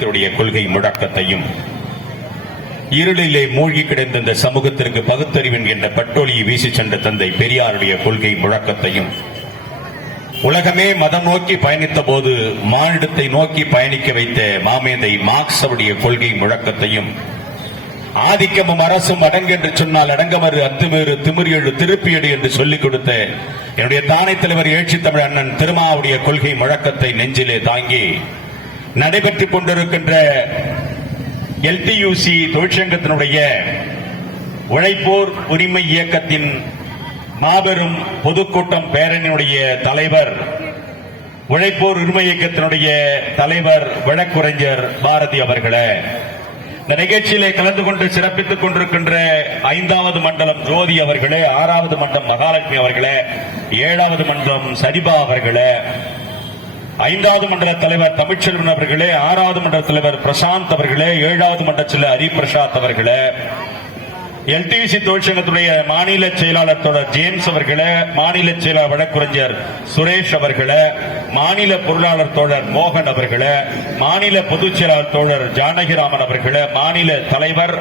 கொள்கை முழக்கத்தையும் இருளிலே மூழ்கி கிடந்த இந்த சமூகத்திற்கு பகுத்தறிவின் என்ற பட்டொலியை வீசி சென்ற தந்தை பெரியாருடைய கொள்கை முழக்கத்தையும் உலகமே மதம் நோக்கி பயணித்த போது மானிடத்தை நோக்கி பயணிக்க வைத்த மாமேதை மார்க்ஸ் கொள்கை முழக்கத்தையும் ஆதிக்கமும் அரசும் அடங்கு என்று சொன்னால் அடங்கமறு அத்துமீறு திமிரியெழு திருப்பியடு என்று சொல்லிக் கொடுத்த என்னுடைய தானை தலைவர் எழுச்சி தமிழ் அண்ணன் திருமாவுடைய கொள்கை முழக்கத்தை நெஞ்சிலே தாங்கி நடைபெற்றுக் கொண்டிருக்கின்ற LTUC தொழிற்சங்கத்தினுடைய உழைப்போர் உரிமை இயக்கத்தின் மாபெரும் பொதுக்கூட்டம் பேரணியினுடைய தலைவர், உழைப்போர் உரிமை இயக்கத்தினுடைய தலைவர் வழக்குரைஞர் பாரதி அவர்களே, இந்த நிகழ்ச்சியிலே கலந்து கொண்டு சிறப்பித்துக் கொண்டிருக்கின்ற 5வது மண்டலம் ஜோதி அவர்களே, 6வது மண்டலம் மகாலட்சுமி அவர்களே, 7வது மண்டலம் சரிபா அவர்களே, 5வது மண்டல தலைவர் தமிழ்ச்செல்வன் அவர்களே, 6வது மண்டல தலைவர் பிரசாந்த் அவர்களே, 7வது மண்டல தலைவர் ஹரிபிரசாத் அவர்களே, LTUC தொழிற்சங்கத்துடைய மாநில செயலாளர் தோழர் ஜேம்ஸ் அவர்களே, மாநில செயலாளர் வழக்குரைஞர் சுரேஷ் அவர்களே, மாநில பொருளாளர் தோழர் மோகன் அவர்களே, மாநில பொதுச் செயலாளர் தோழர் ஜானகிராமன் அவர்களே, மாநில தலைவர்